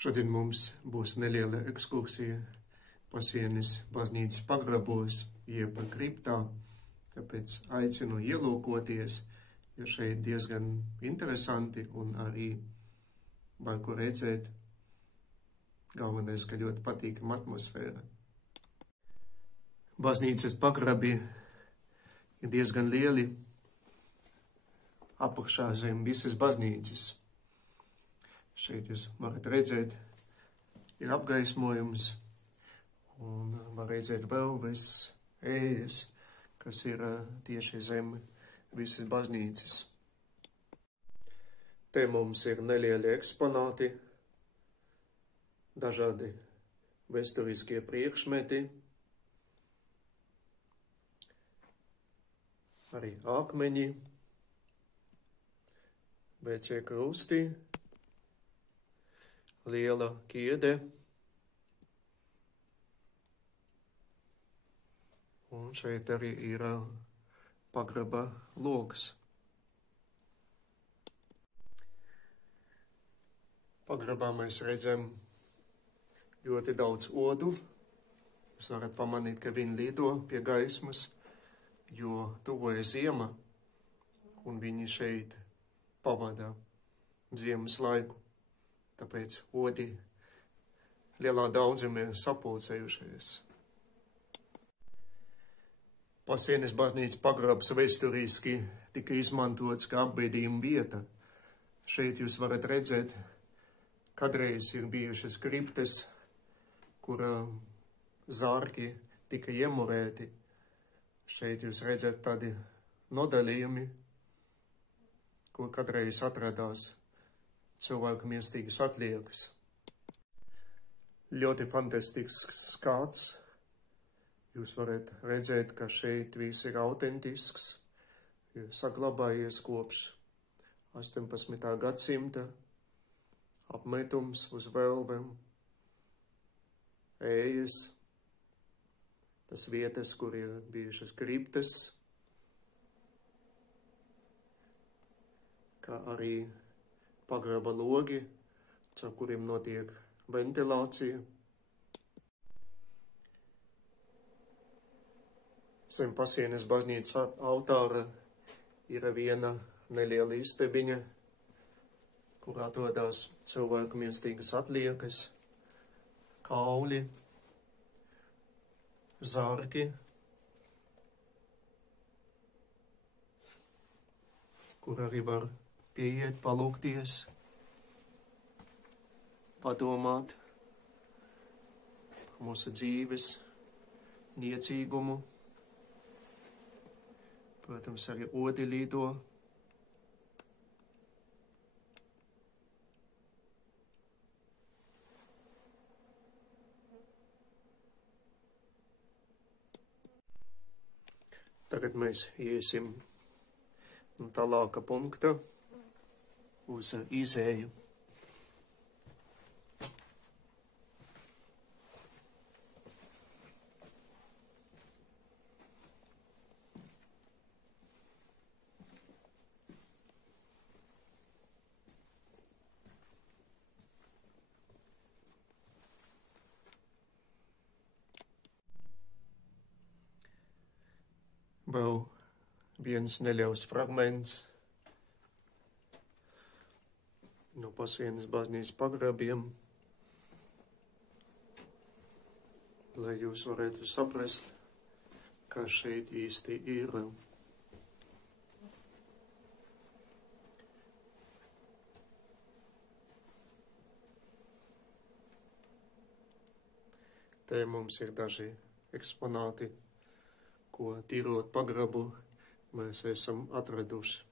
Šodien mums būs neliela ekskursija Pasienes baznīcas pagrabos, jeb kriptā, tāpēc aicinu ielūkoties, jo šeit diezgan interesanti un arī var ko redzēt. Galvenais, ka ļoti patīkama atmosfēra. Baznīcas pagrabi ir diezgan lieli, apakšā zem visas baznīcas. Šeit jūs varat redzēt, ir apgaismojums, un var redzēt velves, ējas, kas ir tieši zem visas baznīcas. Te mums ir nelieli eksponāti, dažādi vēsturiskie priekšmeti, arī akmeņi, vecie krusti, liela ķiede, un šeit arī ir pagraba logs. Pagrabā mēs redzam ļoti daudz odu. Jūs varat pamanīt, ka viņi lido pie gaismas, jo tuvojas ziema, un viņi šeit pavada ziemas laiku. Tāpēc odi lielā daudzumā ir sapulcējušies. Pasienes baznīcas pagrabs vēsturiski tika izmantots kā apbedījuma vieta. Šeit jūs varat redzēt, kādreiz ir bijušas kriptes, kur zārki tika iemurēti. Šeit jūs redzat tādi nodalījumi, kur kādreiz atradās cilvēku miestīgas atliekas. Ļoti fantastisks skats. Jūs varat redzēt, ka šeit viss ir autentisks, ir saglabājies kopš 18. gadsimta, apmetums uz velvem, ējas, tas vietas, kur ir bijušas kriptes, kā arī pagraba logi, caur kuriem notiek ventilācija. Zem Pasienes baznīcas altāra ir viena neliela istabiņa, kur atrodas cilvēku miestīgas atliekas, kauli, zārki, kur arī var pieiet, palūkties, padomāt par mūsu dzīves niecīgumu. Protams, arī odi lido. Tagad mēs iesim no tālāka punkta uz izēju. Vēl viens neliels fragments no Pasienes baznīcas pagrabiem, lai jūs varētu saprast, kā šeit īsti ir. Te mums ir daži eksponāti, ko tīrot pagrabu mēs esam atraduši.